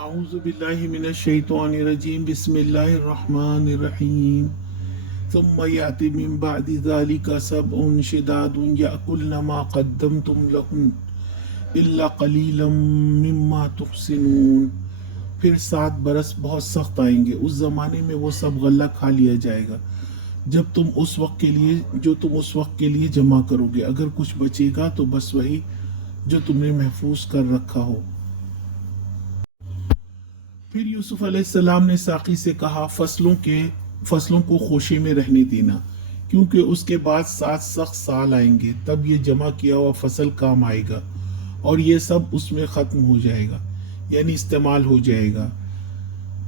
اعوذ باللہ من الشیطان الرجیم بسم اللہ الرحمن الرحیم ثم یأتی من بعد ذلك سبع شداد یأکلن ما قدمتم لہن الا قلیلا مما تحسنون۔ پھر 7 برس بہت سخت آئیں گے، اس زمانے میں وہ سب غلہ کھا لیا جائے گا جو تم اس وقت کے لیے جمع کرو گے، اگر کچھ بچے گا تو بس وہی جو تم نے محفوظ کر رکھا ہو۔ پھر یوسف علیہ السلام نے ساقی سے کہا فصلوں کو خوشی میں رہنے دینا، کیونکہ اس کے بعد 7 سخت سال آئیں گے، تب یہ جمع کیا ہوا فصل کام آئے گا اور یہ سب اس میں ختم ہو جائے گا، یعنی استعمال ہو جائے گا۔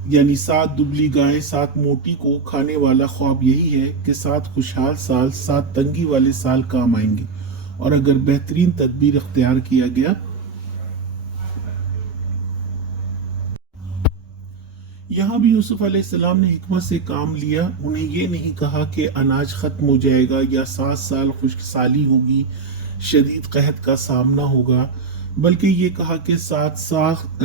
یعنی 7 دبلی گائے 7 موٹی کو کھانے والا خواب یہی ہے کہ 7 خوشحال سال 7 تنگی والے سال کام آئیں گے، اور اگر بہترین تدبیر اختیار کیا گیا۔ یہاں بھی یوسف علیہ السلام نے حکمت سے کام لیا، انہیں یہ نہیں کہا کہ اناج ختم ہو جائے گا یا 7 سال خشک سالی ہوگی، شدید قحط کا سامنا ہوگا، بلکہ یہ کہا کہ 7 سخت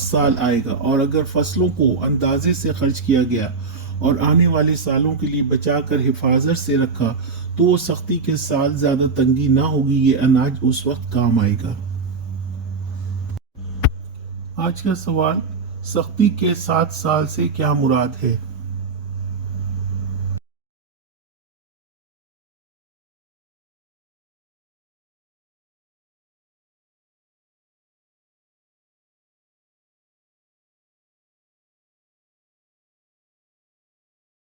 سال آئے گا، اور اگر فصلوں کو اندازے سے خرچ کیا گیا اور آنے والے سالوں کے لیے بچا کر حفاظت سے رکھا تو وہ سختی کے سال زیادہ تنگی نہ ہوگی، یہ اناج اس وقت کام آئے گا۔ آج کا سوال: سختی کے 7 سال سے کیا مراد ہے؟